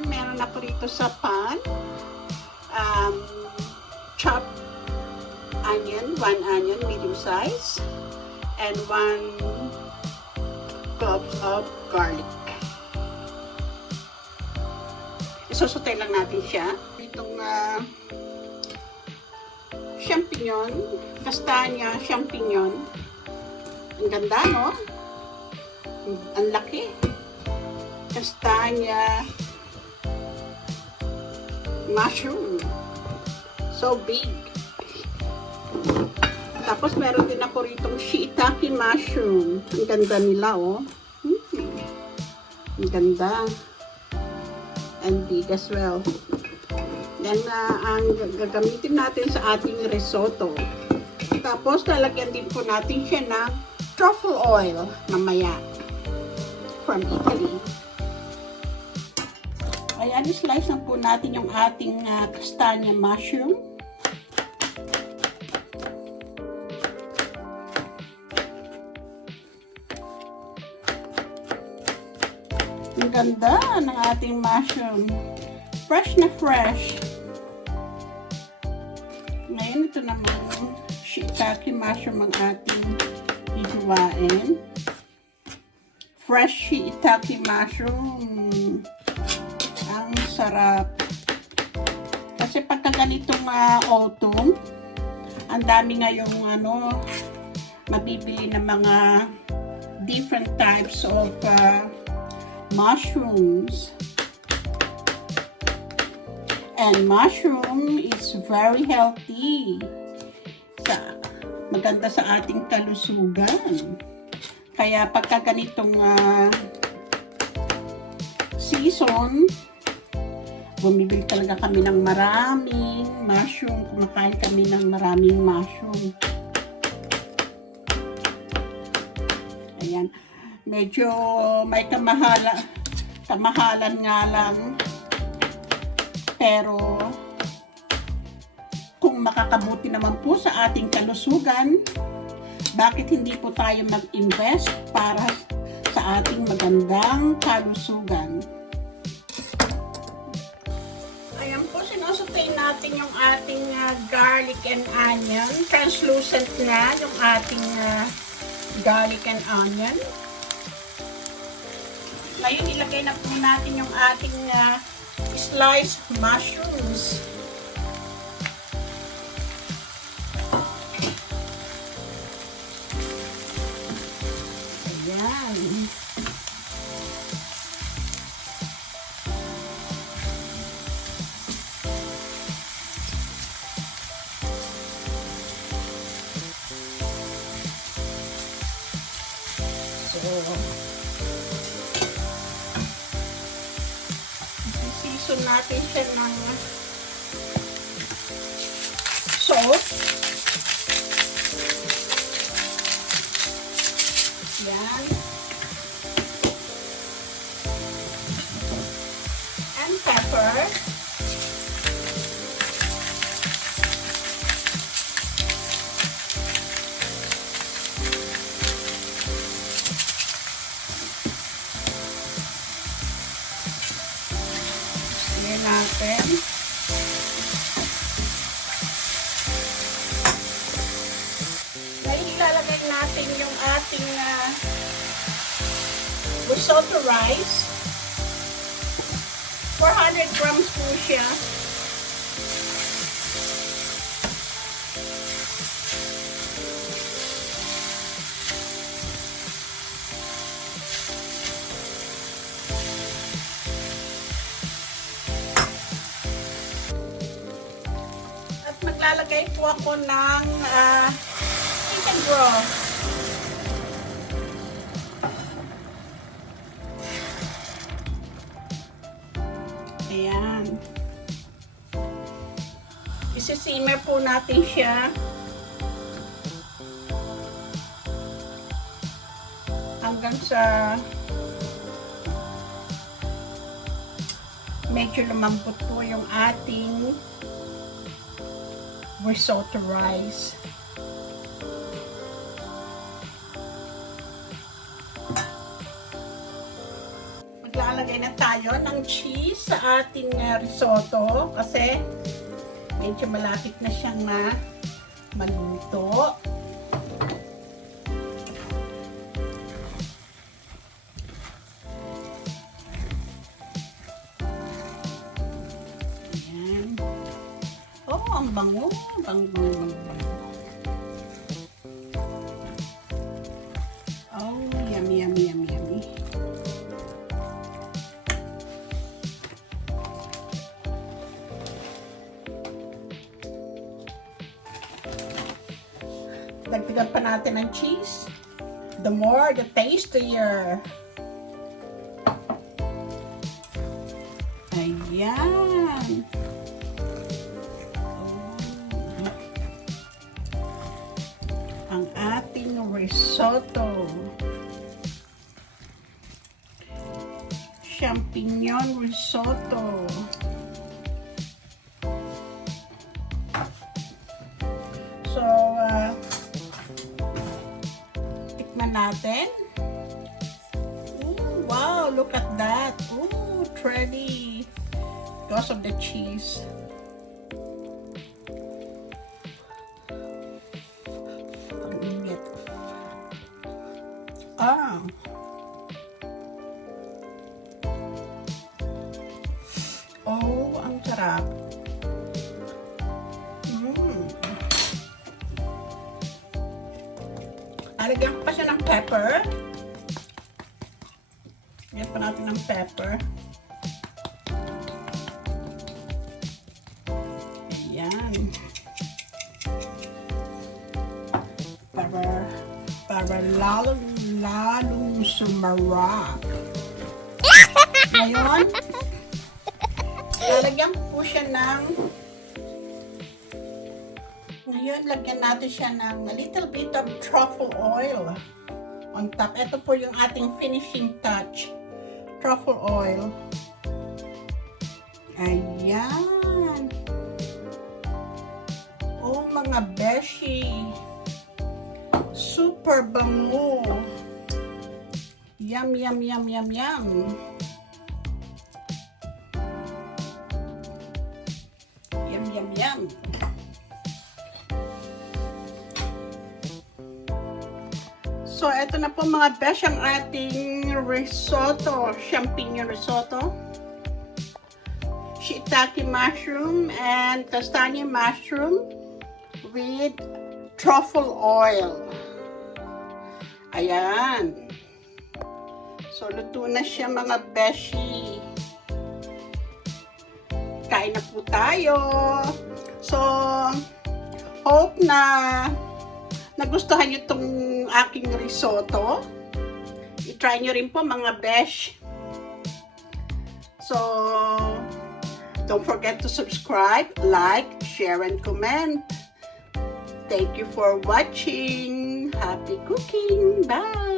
Ayan, meron ako rito sa pan. Chopped onion, 1 onion, medium size. And 1 clove of garlic. Isusutay lang natin siya. Itong champignon, Kastanje champignon. Ang ganda, no? Ang laki. Kastanje mushroom. So big. Tapos meron din ako ritong Shiitake mushroom. Ang ganda nila, oh. Ang ganda. And big as well. Yan ang gagamitin natin sa ating risotto. Tapos lalagyan din po natin siya ng truffle oil mamaya from Italy. Ayan, slice na po natin yung ating Kastanje mushroom. Ang ganda ng ating mushroom. Fresh na fresh. Ngayon, ito naman Shiitake mushroom ang ating hihiwain. Fresh Shiitake mushroom. Ang sarap. Kasi pagka ganitong autumn, ang dami ngayong mabibili ng mga different types of mushrooms. And mushroom is very healthy. Maganda sa ating kalusugan. Kaya pagka ganitong season, bumibili talaga kami ng maraming mushroom. Kumakain kami ng maraming mushroom. Ayan. Medyo may kamahalan nga lang. Pero kung makakabuti naman po sa ating kalusugan, bakit hindi po tayo mag-invest para sa ating magandang kalusugan? Ayan po, sinusutay natin yung ating garlic and onion. Translucent na yung ating garlic and onion. Ngayon, ilagay na po natin yung ating sliced mushrooms. Ayan. So, natin siya ng salt. Yan. And pepper. Natin. Dahil ilalagay natin yung ating risotto rice. 400 grams po siya. Maglalagay po ako ng chicken broth. Ayan. Isi-simmer po natin siya hanggang sa medyo lumambot po yung ating risotto rice. maglalagay na tayo ng cheese sa ating risotto kasi medyo malapit na siyang maluto. Ayan. Oh, ang bango. Bango. Oh, yummy, yummy, yummy, yummy. Dagdagan pa natin ng cheese. The more, the tastier. Ayan. Ang ating risotto. Champignon risotto. So, tikman natin. Ooh, wow, look at that. Ooh, trendy. Because of the cheese. Ang init. Ah. Oh, ang sarap. Lagyan ko pa siya ng pepper. Lagyan pa natin ng pepper. Ayan. Para lalong sumarap. Ngayon, lalagyan ko po siya ng Ngayon, lagyan natin siya ng a little bit of truffle oil on top. Ito po yung ating finishing touch. Truffle oil. Ayan. Oh, mga beshi. Super bango. Yum, yum, yum, yum, yum. Yum, yum, yum. So, ito na po mga besh ang ating risotto, champignon risotto, shiitake mushroom, and kastanje mushroom with truffle oil. Ayan. So, luto na siya mga beshi. Kain na po tayo. So, hope na nagustuhan nyo itong aking risotto. I-try nyo rin po mga besh. So, don't forget to subscribe, like, share, and comment. Thank you for watching. Happy cooking. Bye!